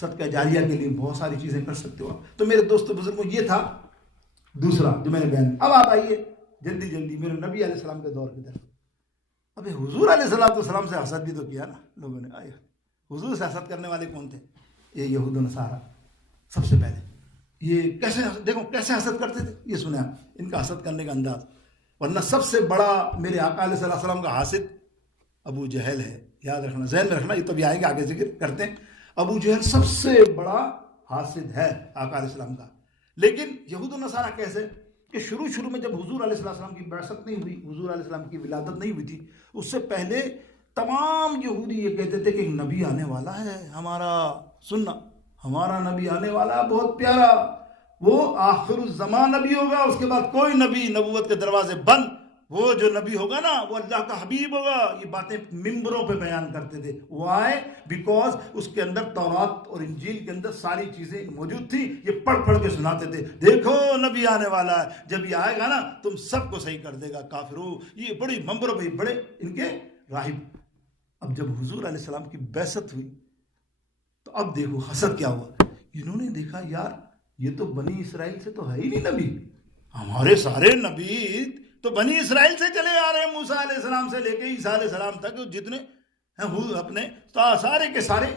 सदका जारिया के लिए बहुत सारी चीज़ें कर सकते हो आप। तो मेरे दोस्तों बुजुर्गों, ये था दूसरा जो मैंने बयान। अब आप आइए जल्दी जल्दी मेरे नबी अलैहिस्सलाम के दौर की तरफ। अबे हुजूर अलैहिस्सलाम से हसद भी तो किया ना लोगों ने। आए हुजूर से हसद करने वाले कौन थे? ये यहूद व नसारा सबसे पहले। ये कैसे, देखो कैसे हसद करते थे, ये सुने आप इनका हसद करने का अंदाज। वरना सबसे बड़ा मेरे आका अलैहिस्सलाम का हासिद अबू जहल है, याद रखना, जहन में रखना, ये तो भी आएगा आगे जिक्र करते हैं। अबू जहल सबसे बड़ा हासिद है आका अलैहिस्सलाम का। लेकिन यहूद व नसारा कैसे कि शुरू में जब हुजूर अलैहिस्सलाम की बैसत नहीं हुई, हुजूर अलैहिस्सलाम की विलादत नहीं हुई थी, उससे पहले तमाम यहूदी ये कहते थे कि एक नबी आने वाला है, हमारा सुनना, हमारा नबी आने वाला है बहुत प्यारा, वो आखिरुज़्ज़मान नबी होगा, उसके बाद कोई नबी, नबूवत के दरवाजे बंद, वो जो नबी होगा ना वो अल्लाह का हबीब होगा। ये बातें मिंबरों पे बयान करते थे। वाई? बिकॉज उसके अंदर तौरात और इंजील के अंदर सारी चीजें मौजूद थी। ये पढ़ पढ़ के सुनाते थे, देखो नबी आने वाला है, जब ये आएगा ना तुम सबको सही कर देगा काफिरो। ये बड़ी मंबरों पे बड़े इनके राहिब। अब जब हुजूर अलैहिस्सलाम की बैसत हुई तो अब देखो हसद क्या हुआ। इन्होंने देखा यार ये तो बनी इसराइल से तो है ही नहीं नबी, हमारे सारे नबी तो बनी इसराइल से चले आ रहे हैं, मूसा अलैहिस्सलाम से लेके ईसा अलैहिस्सलाम तक जितने हैं अपने सारे के सारे,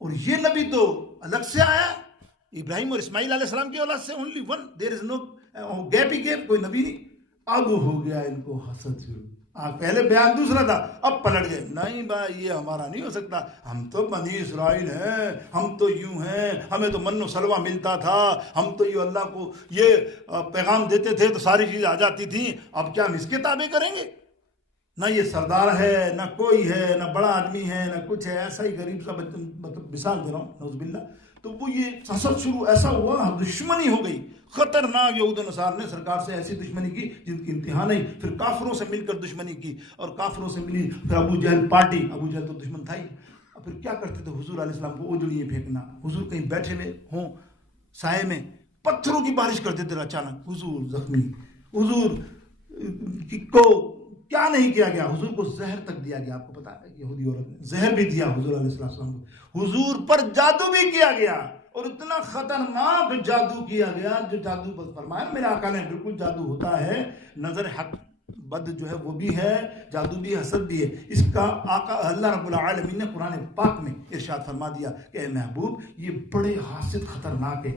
और ये नबी तो अलग से आया, इब्राहिम और इस्माइल अलैहिस्सलाम की औलाद से, only one, there is no gap ही गैप, कोई नबी नहीं। अब हो गया इनको हसद शुरू। पहले बयान दूसरा था, अब पलट गए, नहीं भाई ये हमारा नहीं हो सकता, हम तो बनी इसराइल हैं, हम तो यूं हैं, हमें तो मन्नो सलवा मिलता था, हम तो ये अल्लाह को ये पैगाम देते थे तो सारी चीज़ आ जाती थी, अब क्या हम इसके ताबे करेंगे? ना ये सरदार है, ना कोई है, ना बड़ा आदमी है, ना कुछ है, ऐसा ही गरीब सा मतलब मिसाल दे रहा हूँ नौज़ुबिल्लाह। तो वो ये हसद शुरू ऐसा हुआ, दुश्मनी हो गई खतरनाक। यहूद नसार ने सरकार से ऐसी दुश्मनी की जिनकी इंतहा नहीं, फिर काफिरों से मिलकर दुश्मनी की, और काफिरों से मिली फिर अबू जहल पार्टी, अबू जहल तो दुश्मन था ही। अब फिर क्या करते थे, हुजूर अलैहिस्सलाम को ओजड़ियाँ फेंकना, हुजूर कहीं बैठे हुए हों साए में, पत्थरों की बारिश कर देते थे अचानक, हुजूर जख्मी, हुजूर को क्या नहीं किया गया, हुजूर को जहर तक दिया गया। आपको पता है यहूदी औरत ने जहर भी दिया हुजूर अलैहिस्सलाम को, हुजूर पर जादू भी किया गया, और इतना खतरनाक जादू किया गया जो जादू बस फरमाया मेरे आका ने, बिल्कुल जादू होता है, नजर हक बद जो है वो भी है, जादू भी, हसद भी है। इसका आका अल्लाह रब्बुल आलमीन ने कुरान पाक में इरशाद फरमा दिया कि ए महबूब ये बड़े हासिद खतरनाक है।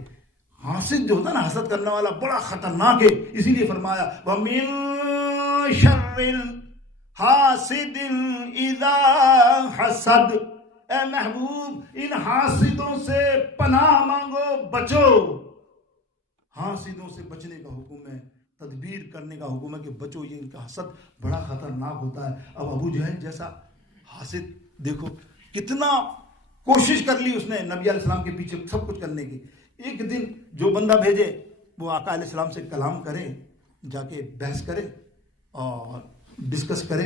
हासिद जो होता है ना, हसद करने वाला, बड़ा खतरनाक है। इसीलिए फरमाया वमिन शर्रिल हासिदिन इज़ा हसद, ए महबूब इन हासिदों से पनाह मांगो, बचो। हासिदों से बचने का हुक्म है, तदबीर करने का हुक्म है कि बचो, ये इनका हसद बड़ा खतरनाक होता है। अब अबू जहल जैसा हासिद देखो कितना कोशिश कर ली उसने नबी अलैहिस्सलाम के पीछे सब कुछ करने की। एक दिन जो बंदा भेजे वो आका अलैहिस्सलाम से कलाम करे, जाके बहस करे और डिस्कस करे,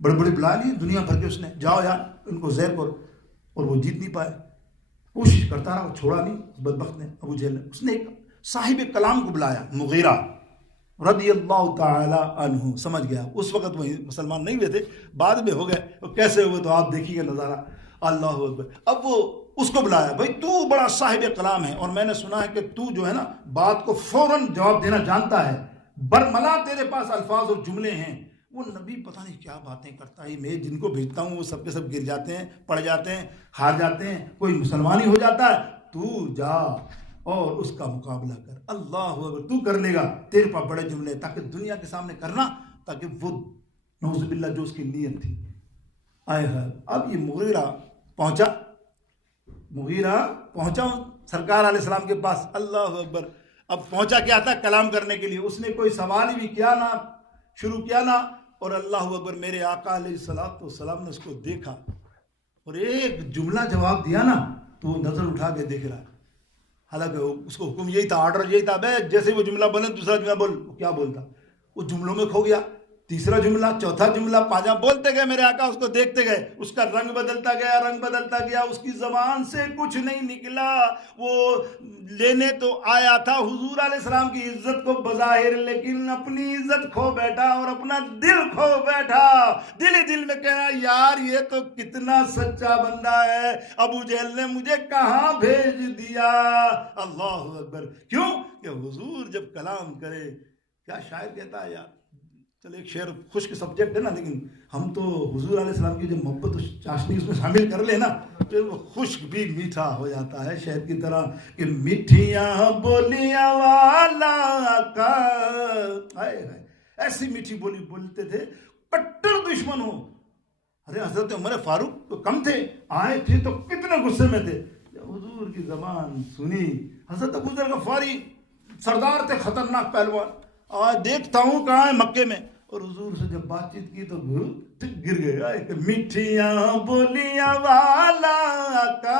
बड़े बड़े बुला लिए दुनिया भर के उसने, जाओ यार इनको ज़हर करो, और वो जीत नहीं पाए, कोशिश करता रहा, वो छोड़ा नहीं बदबख्त ने, अबू जहल ने। उसने एक साहिब कलाम को बुलाया, मुगीरा रदियल्लाहु ताला अन्हु, समझ गया उस वक्त वही मुसलमान नहीं हुए थे, बाद में हो गए, तो कैसे हुए तो आप देखिएगा नज़ारा, अल्लाह अकबर। अब वो उसको बुलाया, भाई तू बड़ा साहिब कलाम है और मैंने सुना है कि तू जो है ना बात को फौरन जवाब देना जानता है, बरमला तेरे पास अल्फाज और जुमले हैं। वो नबी पता नहीं क्या बातें करता है, मैं जिनको भेजता हूँ वो सबके सब गिर जाते हैं, पड़ जाते हैं, हार जाते हैं, कोई मुसलमान ही हो जाता है। तू जा और उसका मुकाबला कर, अल्लाह अकबर, तू कर लेगा, तेरे पास बड़े जुमले, ताकि दुनिया के सामने करना, ताकि वो नौज़ुबिल्लाह जो उसकी नीयत थी आए है। अब ये मुगीरा पहुंचा सरकार अलैहिस्सलाम के पास, अल्लाह अकबर। अब पहुंचा क्या था, कलाम करने के लिए। उसने कोई सवाल भी किया ना, शुरू किया ना, और अल्लाह अकबर मेरे आका अलैहिस्सलाम ने उसको देखा और एक जुमला जवाब दिया ना तो वो नजर उठा के देख रहा। हालांकि उसको हुक्म यही था, ऑर्डर यही था, बे जैसे वो जुमला बोले दूसरा जुमला बोल। क्या बोलता, वो जुमलों में खो गया, तीसरा जुमला, चौथा जुमला, पांचवा बोलते गए मेरे आका, उसको देखते गए, उसका रंग बदलता गया, रंग बदलता गया, उसकी जबान से कुछ नहीं निकला। वो लेने तो आया था हुजूर अलैहिस्सलाम की इज्जत को बज़ाहिर, लेकिन अपनी इज्जत खो बैठा और अपना दिल खो बैठा। दिल ही दिल में कह रहा यार ये तो कितना सच्चा बंदा है, अबू जहल ने मुझे कहां भेज दिया। अल्लाहु अकबर। क्यों कि हुजूर जब कलाम करे, क्या शायर कहता है यार, चलो एक शेर खुश्क सब्जेक्ट है ना, लेकिन हम तो हुजूर अलैहिस्सलाम की जो मोहब्बत चाशनी उसमें शामिल कर लेना तो वो खुश्क भी मीठा हो जाता है, शहद की तरह कि मिठियां बोलियां वाला का। हाय हाय, ऐसी मीठी बोली बोलते थे, कट्टर दुश्मन हो। अरे हजरत उमर फारूक तो कम थे, आए थे तो कितने गुस्से में थे। जब हुजूर की जबान सुनी, हजरत अबू ज़र गफ़ारी सरदार थे, खतरनाक पहलवान, आज देखता हूँ कहाँ है, मक्के में। और हुजूर से जब बातचीत की तो गिर गए। मिठियां बोलियां वाला का,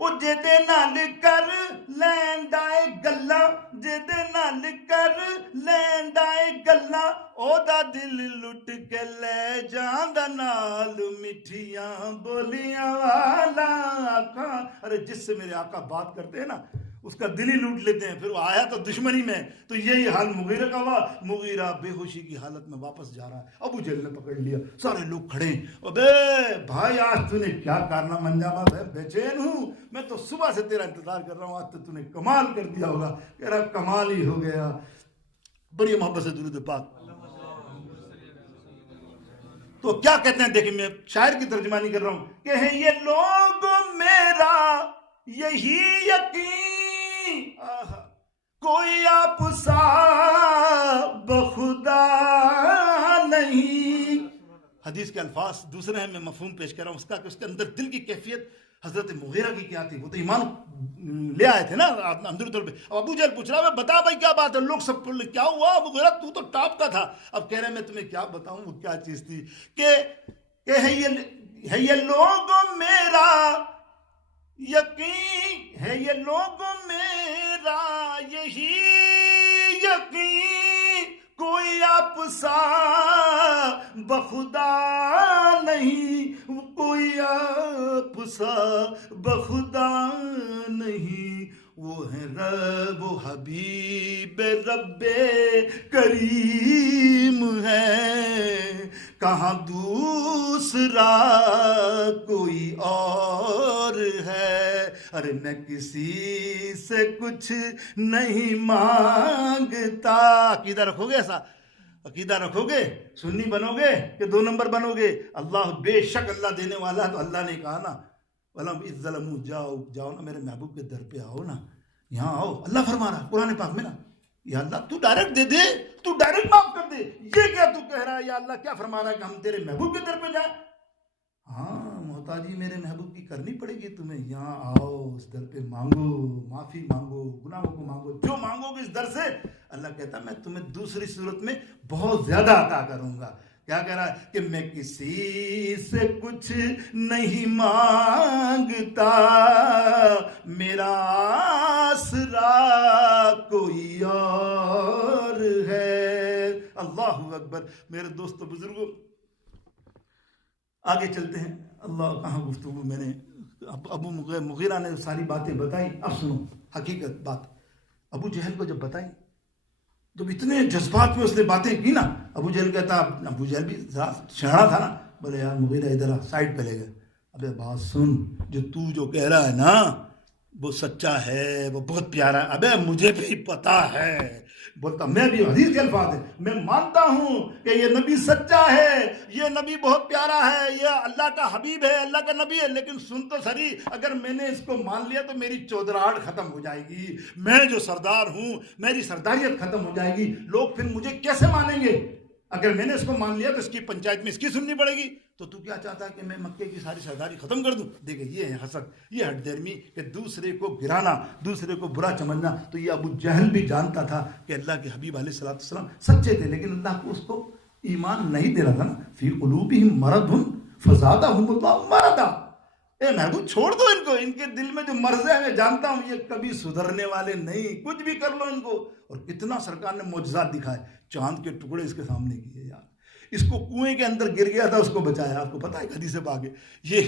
ओ जेदे नाल कर लैंदा ए गल्ला, जेदे नाल कर लैंदा ए गल्ला, ओदा दिल लुट के ले जांदा नाल, मिठियां बोलियां वाला का। अरे जिससे मेरे आका बात करते हैं ना, उसका दिल ही लूट लेते हैं। फिर वो आया तो दुश्मनी में, तो यही हाल मुगीरा का हुआ। मुगीरा बेहोशी की हालत में वापस जा रहा है, अबू जहल ने पकड़ लिया, सारे लोग खड़े। अबे भाई आज तूने क्या कारनामा अंजाम है, बेचैन हूं मैं तो, सुबह से तेरा इंतजार कर रहा हूं, आज तो तूने कमाल कर दिया होगा। कह रहा कमाल ही हो गया। बड़ी मोहब्बत से दुरूद पाक। तो क्या कहते हैं, देखिए मैं शायर की तर्जुमानी कर रहा हूं कि है ये लोग मेरा यही यकीन, कोई आप सा बखुदा नहीं। हदीस के अल्फाज दूसरे हैं, मैं मफहूम पेश कर रहा हूं उसका, कि उसके अंदर दिल की कैफियत हजरत मुगीरा की क्या थी। वो तो ईमान ले आए थे ना अंदर तौर पे। अब अबू जहल पूछ रहा है बता भाई क्या बात है, लोग सब क्या हुआ मुगीरा, तू तो टॉप का था। अब कह रहे मैं तुम्हें क्या बताऊं वो क्या चीज थी कि है ये लोग मेरा यकीन, है ये लोग मेरा यही यकीन, कोई आप सा बखुदा नहीं, कोई आप सा बखुदा नहीं। वो है रब, वो हबीब रब्बे करीम है, कहाँ दूसरा कोई और है। अरे मैं किसी से कुछ नहीं मांगता। अकीदा रखोगे ऐसा, अकीदा रखोगे, सुन्नी बनोगे कि 2 नंबर बनोगे। अल्लाह बेशक अल्लाह देने वाला है। तो अल्लाह ने कहा ना वलम इज़्ज़लमू, जाओ ना मेरे महबूब के दर पे आओ ना, यहाँ आओ। अल्लाह फरमा रहा कुरान पाक में ना, या अल्लाह तू डायरेक्ट दे दे, तू डायरेक्ट माफ कर दे। ये क्या तू कह रहा है, या अल्लाह क्या फरमा रहा है कि हम तेरे महबूब के दर पे जाए। हाँ मोहताजी मेरे महबूब की करनी पड़ेगी तुम्हें, यहाँ आओ, उस दर पे मांगो, माफी मांगो, गुनाहों को मांगो, जो मांगोगे इस दर से। अल्लाह कहता मैं तुम्हें दूसरी सूरत में बहुत ज्यादा अता करूंगा। क्या कह रहा है कि मैं किसी से कुछ नहीं मांगता, मेरा आसरा कोई और है। अल्लाहु अकबर। मेरे दोस्तों बुजुर्गों आगे चलते हैं। अल्लाह कहाँ गुफ्तगू, मैंने अबू मुगीरा ने सारी बातें बताई। अब सुनो हकीकत बात, अबू जहल को जब बताई, जब इतने जज्बात में उसने बातें की ना, अबू जहल कहता, अबू जहल भी शहरा था ना, बोले यार मुगीरा इधर आ, साइड पे ले गए। अबे बात सुन, जो तू जो कह रहा है ना वो सच्चा है, वो बहुत प्यारा है। अबे मुझे भी पता है। बोलता मैं भी, हदीस के अल्फाज है, मैं मानता हूं कि ये नबी सच्चा है, ये नबी बहुत प्यारा है, ये अल्लाह का हबीब है, अल्लाह का नबी है। लेकिन सुन तो सही, अगर मैंने इसको मान लिया तो मेरी चौधराहट खत्म हो जाएगी, मैं जो सरदार हूं मेरी सरदारियत खत्म हो जाएगी, लोग फिर मुझे कैसे मानेंगे। अगर मैंने इसको मान लिया तो इसकी पंचायत में इसकी सुननी पड़ेगी। तो तू क्या चाहता है कि मैं मक्के की सारी सरदारी खत्म कर दूं। देखिए ये है हसद, ये हटदर्मी, कि दूसरे को गिराना, दूसरे को बुरा समझना। तो ये अबू जहल भी जानता था कि अल्लाह के हबीब अलैहिस्सलाम सच्चे थे, लेकिन अल्लाह को उसको ईमान नहीं दे रहा था ना। फी कुलूबिहिम मरदुन फज़ादहुमुल्लाहु मरदा। ए महबूब छोड़ दो इनको, इनके दिल में जो मर्ज है मैं जानता हूं, ये कभी सुधरने वाले नहीं, कुछ भी कर लो इनको। और कितना सरकार ने मौजज़ात दिखाए, चांद के टुकड़े इसके सामने किए यार। इसको कुएं के अंदर गिर गया था, उसको बचाया, आपको पता है हदीस से आगे। ये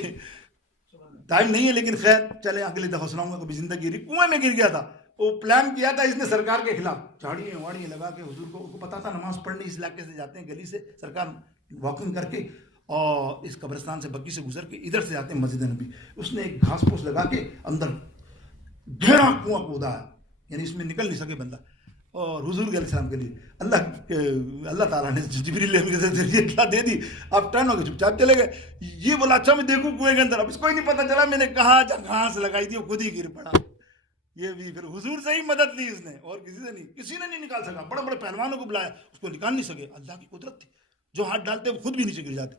टाइम नहीं है लेकिन खैर चले, अगली दफा सुनाऊंगा। कभी जिंदगी गिरी, कुएं में गिर गया था, वो प्लान किया था इसने सरकार के खिलाफ, झाड़ियाँ वाड़ियाँ लगा के हुजूर को पता था नमाज पढ़ने इस इलाके से जाते हैं, गली से सरकार वॉकिंग करके, और इस कब्रिस्तान से बग्गी से गुजर के इधर से जाते हैं मस्जिद नबी। उसने एक घास फूस लगा के अंदर गहरा कुआं कूदा है, यानी इसमें निकल नहीं सके बंदा। और हुजूर के सलाम के लिए अल्लाह ताला ने जिब्रील के जरिए क्या दे दी, आप टर्न हो गए, चुपचाप चले गए। ये बोला अच्छा मैं देखूं कुएं के अंदर, अब इसको ही नहीं पता चला मैंने कहा घास लगाई थी, खुद ही गिर पड़ा। ये भी फिर हुजूर से ही मदद ली इसने, और किसी से नहीं, किसी ने नहीं निकाल सका। बड़े बड़े पहलवानों को बुलाया, उसको निकाल नहीं सके। अल्लाह की कुदरत थी, जो हाथ डालते वो खुद भी नीचे गिर जाते।